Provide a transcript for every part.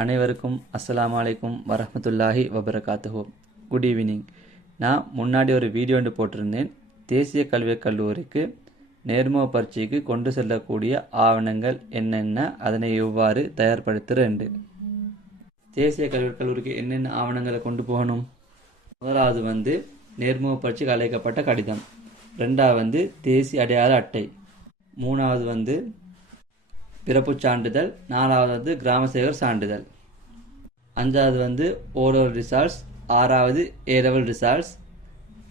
அனைவருக்கும் அஸ்லாம் அலைக்கும் வரமத்துல்லாஹி வபரகாத்துஹோ. குட் ஈவினிங் நான் முன்னாடி ஒரு வீடியோ ஒன்று போட்டிருந்தேன். தேசிய கல்விக் கல்லூரிக்கு நேர்முக பரீட்சைக்கு கொண்டு செல்லக்கூடிய ஆவணங்கள் என்னென்ன அதனை எவ்வாறு தயார்படுத்துறேன் தேசிய கல்விக் கல்லூரிக்கு என்னென்ன ஆவணங்களை கொண்டு போகணும்? முதலாவது வந்து நேர்முக பரீட்சைக்கு அழைக்கப்பட்ட கடிதம். ரெண்டாவது வந்து தேசிய அடையாள அட்டை. மூணாவது வந்து பிறப்புச் சான்றிதழ் நாலாவது கிராம சேவர் சான்றிதழ் அஞ்சாவது வந்து ஓரல் ரிசால்ட்ஸ் ஆறாவது ஏ லெவல் ரிசால்ட்ஸ்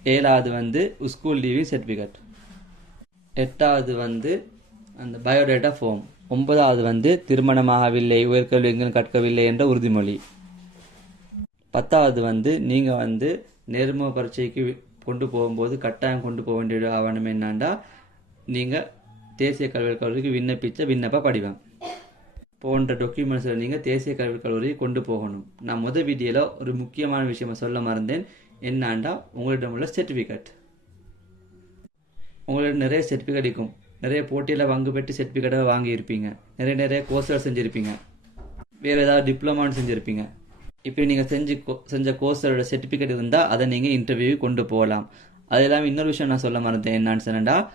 ஏழாவது வந்து ஸ்கூல் லீவிங் சர்டிஃபிகேட் எட்டாவது வந்து அந்த பயோடேட்டா ஃபார்ம் ஒன்பதாவது வந்து திருமணமாகவில்லை உயர்கல்வி எங்கும் கற்கவில்லை என்ற உறுதிமொழி பத்தாவது வந்து நீங்கள் வந்து நேர்முக பரீட்சைக்கு கொண்டு போகும்போது கட்டாயம் கொண்டு போக வேண்டிய ஆவணம் என்னன்னா நீங்கள் தேசிய கல்விக் கல்லூரிக்கு விண்ணப்பித்த விண்ணப்ப படிவம். போன்ற டாக்குமெண்ட்ஸை நீங்கள் தேசிய கல்விக் கல்லூரிக்கு கொண்டு போகணும். நான் முதல் வீடியோவில் ஒரு முக்கியமான விஷயமாக சொல்ல மறந்தேன். என்னாண்டா உங்களிடம் உள்ள சர்டிஃபிகேட் உங்களுக்கு நிறைய சர்டிஃபிகேட் இருக்கும். நிறைய போட்டியில் பங்கு பெற்று சர்டிஃபிகேட்டை வாங்கியிருப்பீங்க. நிறைய நிறைய கோர்ஸ்கள் செஞ்சுருப்பீங்க. வேறு ஏதாவது டிப்ளமான்னு செஞ்சுருப்பீங்க. இப்போ நீங்கள் செஞ்சு கோ- செஞ்ச கோர்ஸோட சர்டிஃபிகேட் இருந்தால் அதை நீங்கள் இன்டர்வியூ கொண்டு போகலாம். அது இல்லாமல் இன்னொரு விஷயம் நான் சொல்ல மறந்தேன். என்னான்னு சொன்னேன்டா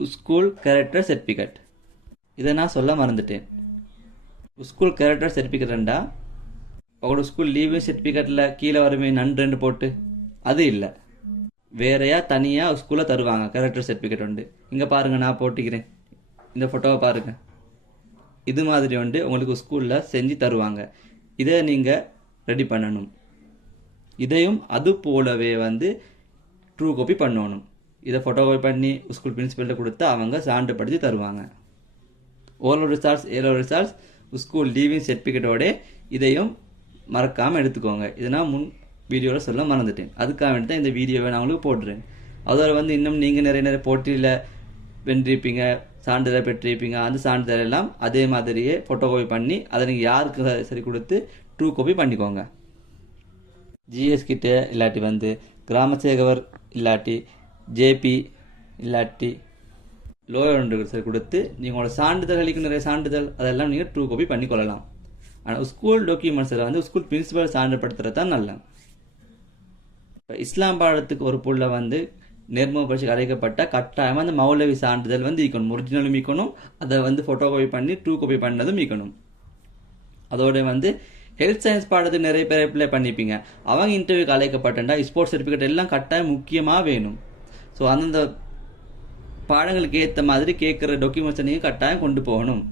ஸ்கூல் கேரக்டர் சர்டிஃபிகேட் இதை நான் சொல்ல மறந்துட்டேன். ஸ்கூல் கேரக்டர் சர்டிஃபிகேட்ண்டா உங்களோட ஸ்கூல் லீவு சர்டிஃபிகேட்டில் கீழே வருமே நன்றுன்னு போட்டு. அது இல்லை. வேறையா தனியாக ஸ்கூலில் தருவாங்க. கேரக்டர் சர்டிஃபிகேட் உண்டு. இங்கே பாருங்கள் நான் போட்டுக்கிறேன். இந்த ஃபோட்டோவை பாருங்கள் இது மாதிரி வந்து உங்களுக்கு ஸ்கூலில் செஞ்சு தருவாங்க. இதை நீங்கள் ரெடி பண்ணணும். இதையும் அது போலவே வந்து ட்ரூ காப்பி பண்ணணும். இதை ஃபோட்டோ காப்பி பண்ணி ஸ்கூல் பிரின்ஸிபல்கிட்ட கொடுத்து அவங்க சான்றுப்படுத்தி தருவாங்க. ஓரல் ரிசார்ட்ஸ் ஏரோ ரிசார்ட்ஸ் ஸ்கூல் லீவிங் சர்டிஃபிகேட்டோட இதையும் மறக்காமல் எடுத்துக்கோங்க. இதை நான் முன் வீடியோவில் சொல்ல மறந்துட்டேன். அதுக்காக வேண்டி தான் இந்த வீடியோவை நான் உங்களுக்கு போடுறேன். அதோட வந்து இன்னும் நீங்கள் நிறைய நிறைய போட்டியில் வென்றிருப்பீங்க சான்றிதழ் பெற்றிருப்பீங்க அந்த சான்றிதழ் எல்லாம் அதே மாதிரியே ஃபோட்டோ காப்பி பண்ணி அதை நீங்கள் யாருக்கு சரி கொடுத்து ட்ரூ காப்பி பண்ணிக்கோங்க. ஜிஎஸ்கிட்ட இல்லாட்டி வந்து கிராம சேகவர் இல்லாட்டி ஜேபி இல்லாட்டி லோயர் ஒன்று கொடுத்து நீங்களோட அளிக்கும் நிறைய சான்றிதழ் அதெல்லாம் நீங்கள் ட்ரூ காப்பி பண்ணி கொள்ளலாம். ஆனால் ஸ்கூல் டாக்குமெண்ட்ஸில் வந்து ஸ்கூல் பிரின்சிபல் சான்றுபடுத்துறது தான் நல்லது. இப்போ இஸ்லாம் பாடத்துக்கு ஒரு புள்ள வந்து நேர்முக பரீட்சைக்கு அழைக்கப்பட்ட கட்டாயமாக அந்த மௌலவி சான்றிதழ் வந்து ஈக்கணும் ஒரிஜினலும் ஈக்கணும் அதை வந்து ஃபோட்டோ காப்பி பண்ணி ட்ரூ காப்பி பண்ணதும் ஈக்கணும் அதோட வந்து ஹெல்த் சயின்ஸ் பாடத்துக்கு நிறைய பேர் அப்ளை பண்ணிப்பீங்க. அவங்க இன்டர்வியூக்கு அழைக்கப்பட்டா ஸ்போர்ட்ஸ் சர்டிஃபிகேட் எல்லாம் கட்டாயம் முக்கியமாக வேணும். ஸோ அந்தந்த பாடங்களுக்கு ஏற்ற மாதிரி கேட்குற டாக்குமெண்ட்ஸை நீங்கள் கட்டாயம் கொண்டு போகணும்.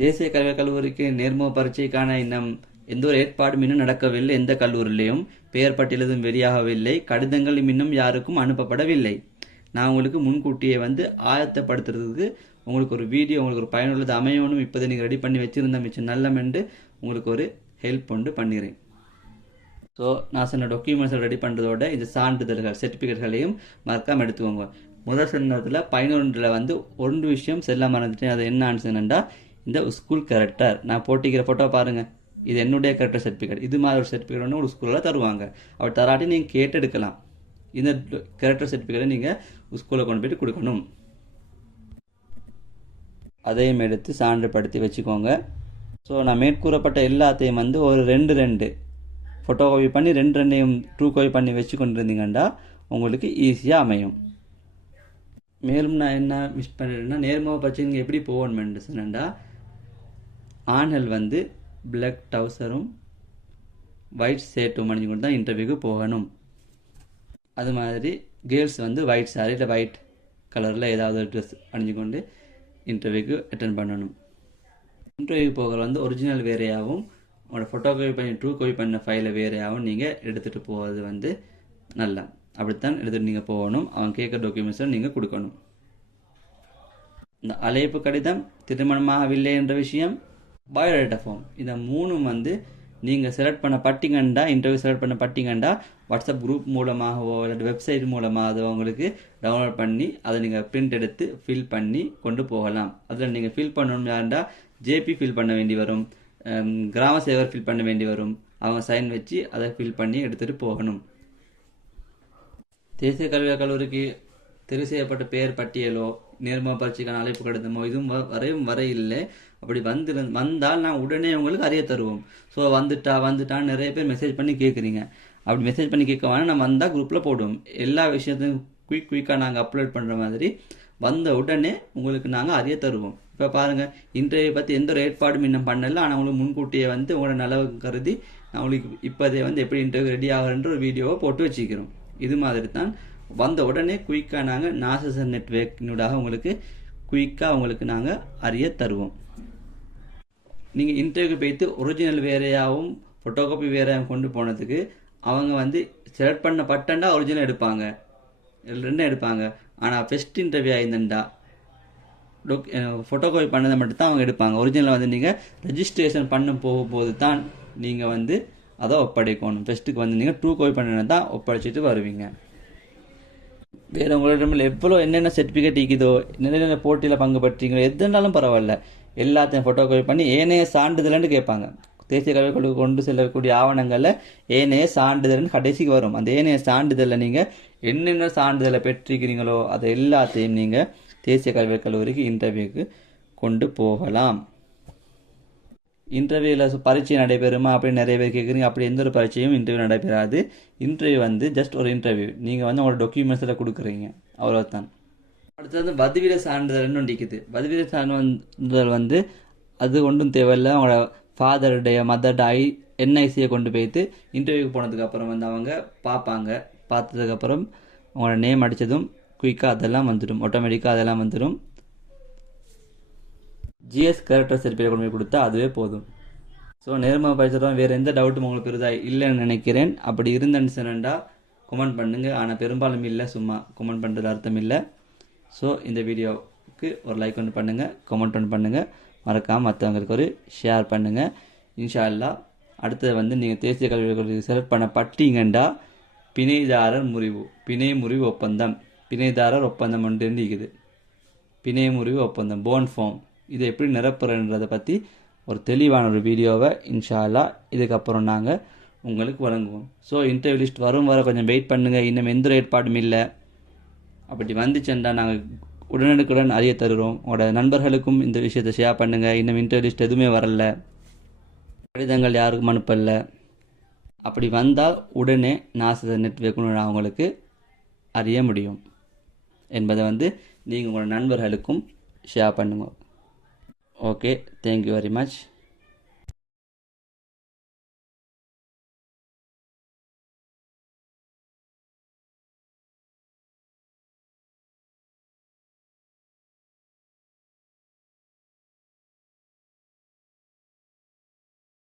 தேசிய கல்வி கல்லூரிக்கு நேர்முக பரீட்சைக்கான இன்னும் எந்த ஒரு ஏற்பாடும் இன்னும் நடக்கவில்லை. எந்த கல்லூரியிலையும் பெயர் பட்டியலதும் வெளியாகவில்லை. கடிதங்களும் இன்னும் யாருக்கும் அனுப்பப்படவில்லை. நான் உங்களுக்கு முன்கூட்டியே வந்து ஆயத்தப்படுத்துறதுக்கு உங்களுக்கு ஒரு வீடியோ உங்களுக்கு ஒரு பயனுள்ளது அமையணும். இப்போதை நீங்கள் ரெடி பண்ணி வச்சுருந்தா மிச்சம் நல்லமென்று உங்களுக்கு ஒரு ஹெல்ப் கொண்டு பண்ணிடுறேன் ஸோ நான் சொன்ன டாக்குமெண்ட்ஸை ரெடி பண்ணுறதோட இந்த சான்றிதழ்கள் சர்டிஃபிகேட்களையும் மறக்காமல் எடுத்துக்கோங்க. முதல் சொன்னதில் பதினொன்றில் வந்து ஒன்று விஷயம் செல்ல மறந்துட்டேன் அது என்னன்னு சொன்னேன்டா இந்த ஸ்கூல் கேரக்டர் நான் போட்டிக்கிற ஃபோட்டோ பாருங்க. இது என்னுடைய கேரக்டர் சர்டிஃபிகேட் இது மாதிரி ஒரு சர்டிஃபிகேட் ஒன்று ஒரு ஸ்கூலில் தருவாங்க. அவர் தராட்டி நீங்கள் கேட்டு எடுக்கலாம் இந்த கேரக்டர் சர்டிஃபிகேட்டை நீங்கள் ஸ்கூலில் கொண்டு போயிட்டு கொடுக்கணும். அதையும் எடுத்து சான்றுபடுத்தி வச்சுக்கோங்க. ஸோ நான் மேற்கூறப்பட்ட எல்லாத்தையும் வந்து ஒரு ரெண்டு ரெண்டு ஃபோட்டோ காப்பி பண்ணி ரெண்டு ரெண்டையும் ட்ரூ காப்பி பண்ணி வச்சு கொண்டிருந்தீங்கன்னா உங்களுக்கு ஈஸியாக அமையும். மேலும் நான் என்ன மிஸ் பண்ணிட்டேன்னா நேர்மாவை பரீட்சை நீங்கள் எப்படி போகணுமென்று சொன்னேன்டா. ஆண்கள் வந்து பிளாக் டவுசரும் ஒயிட் ஷர்ட்டும் அணிஞ்சு கொண்டு தான் இன்டர்வியூக்கு போகணும். அது மாதிரி கேர்ள்ஸ் வந்து ஒயிட் சாரி இல்லை ஒயிட் கலரில் ஏதாவது ஒரு ட்ரெஸ் அணிஞ்சு கொண்டு இன்டர்வியூக்கு அட்டன் பண்ணணும். இன்டர்வியூக்கு போகிற வந்து ஒரிஜினல் வேறையாகவும் உங்களோட ஃபோட்டோ காப்பி பண்ணி ட்ரூ காப்பி பண்ண ஃபைலை வேறையாகவும் நீங்கள் எடுத்துகிட்டு போகிறது வந்து நல்லா. அப்படித்தான் எடுத்துகிட்டு நீங்கள் போகணும். அவன் கேட்குற டாக்குமெண்ட்ஸை நீங்கள் கொடுக்கணும். இந்த அழைப்பு கடிதம் திருமணமாகவில்லை என்ற விஷயம் பயோடேட்டா ஃபார்ம் இந்த மூணும் வந்து நீங்கள் செலக்ட் பண்ண பட்டிங்கண்டா இன்டர்வியூ செலக்ட் பண்ண பட்டிங்கண்டா வாட்ஸ்அப் குரூப் மூலமாகவோ இல்லாட்டி வெப்சைட் மூலமாக உங்களுக்கு டவுன்லோட் பண்ணி அதை நீங்கள் பிரிண்ட் எடுத்து ஃபில் பண்ணி கொண்டு போகலாம். அதில் நீங்கள் ஃபில் பண்ணணும் யாருண்டா ஜேபி ஃபில் பண்ண வேண்டி வரும். கிராம சேவர் ஃபில் பண்ண வேண்டி வரும். அவங்க சைன் வச்சு அதை ஃபில் பண்ணி எடுத்துகிட்டு போகணும். தேசிய கல்வி கல்லூரிக்கு தெரிவு செய்யப்பட்ட பெயர் பட்டியலோ நேர்முக பரீட்சைக்கான அழைப்பு கடிதமோ இதுவும் வ- வரையும் வரையில்லை இல்லை. அப்படி வந்து வந்தால் நான் உடனே உங்களுக்கு அறிய தருவோம். ஸோ வந்துட்டா வந்துட்டான்னு நிறைய பேர் மெசேஜ் பண்ணி கேட்குறீங்க அப்படி மெசேஜ் பண்ணி கேட்க வேணா நம்ம வந்தால் குரூப்பில் போடுவோம். எல்லா விஷயத்தையும் குயிக் குயிக்காக நாங்கள் அப்லோட் பண்ணுற மாதிரி வந்த உடனே உங்களுக்கு நாங்கள் அறிய தருவோம். இப்போ பாருங்கள் இன்றைய பற்றி எந்த ஒரு ஏற்பாடும் இன்னும் பண்ணல. ஆனால் உங்களுக்கு முன்கூட்டியே வந்து உங்களோட நலவு கருதி அவங்களுக்கு இப்போதே வந்து எப்படி இன்டர்வியூ ரெடி ஆகுறன்ற ஒரு வீடியோவை போட்டு வச்சுக்கிறோம். இது மாதிரி தான் வந்த உடனே குயிக்காக நாங்கள் நாசசர் நெட்ஒர்க்கினூடாக உங்களுக்கு குயிக்காக உங்களுக்கு நாங்கள் அறிய தருவோம். நீங்கள் இன்டர்வியூ போய்த்து ஒரிஜினல் வேறையாகவும் ஃபோட்டோ காப்பி வேறையாகவும் கொண்டு போனதுக்கு அவங்க வந்து செலக்ட் பண்ண பட்டண்டா ஒரிஜினல் எடுப்பாங்க. ரெண்டும் எடுப்பாங்க. ஆனால் ஃபெஸ்ட் இன்டர்வியூ ஆயிருந்தா டொக் ஃபோட்டோகாப்பி பண்ணதை மட்டும் தான் அவங்க எடுப்பாங்க. ஒரிஜினலாக வந்து நீங்கள் ரெஜிஸ்ட்ரேஷன் பண்ண போகும்போது தான் நீங்கள் வந்து அதை ஒப்படைக்கணும். ஃபெஸ்ட்டுக்கு வந்து நீங்கள் டூ காப்பி பண்ணணும் தான் ஒப்படைச்சிட்டு வருவீங்க. வேறு உங்களோட எவ்வளோ என்னென்ன சர்டிஃபிகேட் இருக்குதோ என்னென்ன போட்டியில் பங்கு பெற்றீங்களோ எதுனாலும் பரவாயில்ல. எல்லாத்தையும் ஃபோட்டோ காப்பி பண்ணி ஏனைய சான்றிதழ்னு கேட்பாங்க. தேசிய கல்விக் கொண்டு செல்லக்கூடிய ஆவணங்களில் ஏனைய சான்றிதழ்னு கடைசிக்கு வரும். அந்த ஏனைய சான்றிதழில் நீங்கள் என்னென்ன சான்றிதழை பெற்றிருக்கிறீங்களோ அதை எல்லாத்தையும் நீங்கள் தேசிய கல்விக் கல்லூரிக்கு இன்டர்வியூக்கு கொண்டு போகலாம். இன்டர்வியூவில் பரீட்சை நடைபெறுமா அப்படின்னு நிறைய பேர் கேட்குறீங்க அப்படி எந்த ஒரு பரீட்சையும் இன்டர்வியூ நடைபெறாது. இன்டர்வியூ வந்து ஜஸ்ட் ஒரு இன்டர்வியூ நீங்கள் வந்து உங்களோட டாக்குமெண்ட்ஸில் கொடுக்குறீங்க. அவ்வளோதான் அடுத்தது வந்து பதிவிட சான்றிதழ்னு ஒன்று இருக்குது சான்றிதழ் வந்து அது ஒன்றும் தேவையில்லை. அவங்களோட ஃபாதருடைய மதர்ட ஐ என்ஐசியை கொண்டு போயிட்டு இன்டர்வியூக்கு போனதுக்கப்புறம் வந்து அவங்க பார்ப்பாங்க பார்த்ததுக்கப்புறம் அவங்களோட நேம் அடித்ததும் குயிக்காக அதெல்லாம் வந்துடும். ஆட்டோமேட்டிக்காக அதெல்லாம் வந்துடும். ஜிஎஸ் கேரக்டர் சர்டிஃபிகேட் கொண்டு போய் கொடுத்தா அதுவே போதும். ஸோ நேர்முக பரிசரம் வேறு எந்த டவுட்டும் உங்களுக்கு பெரிதா இல்லைன்னு நினைக்கிறேன். அப்படி இருந்தேன்னு சொன்னா கமெண்ட் பண்ணுங்கள் ஆனால் பெரும்பாலும் இல்லை சும்மா கமெண்ட் பண்ணுறது அர்த்தம் இல்லை. ஸோ இந்த வீடியோவுக்கு ஒரு லைக் ஒன்று பண்ணுங்கள் கமெண்ட் ஒன்று பண்ணுங்கள் மறக்காமல் மற்றவங்களுக்கு ஒரு ஷேர் பண்ணுங்கள் இன்ஷா அல்லாஹ் அடுத்தது வந்து நீங்கள் தேசிய கல்வி செலக்ட் பண்ண பட்டீங்கண்டா பிணைதாரர் முறிவு பிணை முறிவு ஒப்பந்தம். பிணைதாரர் ஒப்பந்தம் ஒன்று இருக்குது பிணை முறிவு ஒப்பந்தம் போன் ஃபார்ம் இதை எப்படி நிரப்புறன்றதை பற்றி ஒரு தெளிவான ஒரு வீடியோவை இன்ஷால்லா இதுக்கப்புறம் நாங்கள் உங்களுக்கு வழங்குவோம். ஸோ இன்டர்வியூ லிஸ்ட் வரும் வர கொஞ்சம் வெயிட் பண்ணுங்கள் இன்னும் எந்த ஏற்பாடும் இல்லை. அப்படி வந்துச்சுன்னா நாங்கள் உடனுக்குடன் அறிய தருகிறோம். உங்களோட நண்பர்களுக்கும் இந்த விஷயத்தை ஷேர் பண்ணுங்கள் இன்னும் இன்டர்வியூ லிஸ்ட் எதுவுமே வரல. கடிதங்கள் யாருக்கும் அனுப்பல. அப்படி வந்தால் உடனே நாச நெட்வொர்க் அவங்களுக்கு அறிய முடியும். என்பதை வந்து நீங்கள் உங்களோட நண்பர்களுக்கும் ஷேர் பண்ணுங்க. Okay thank you very much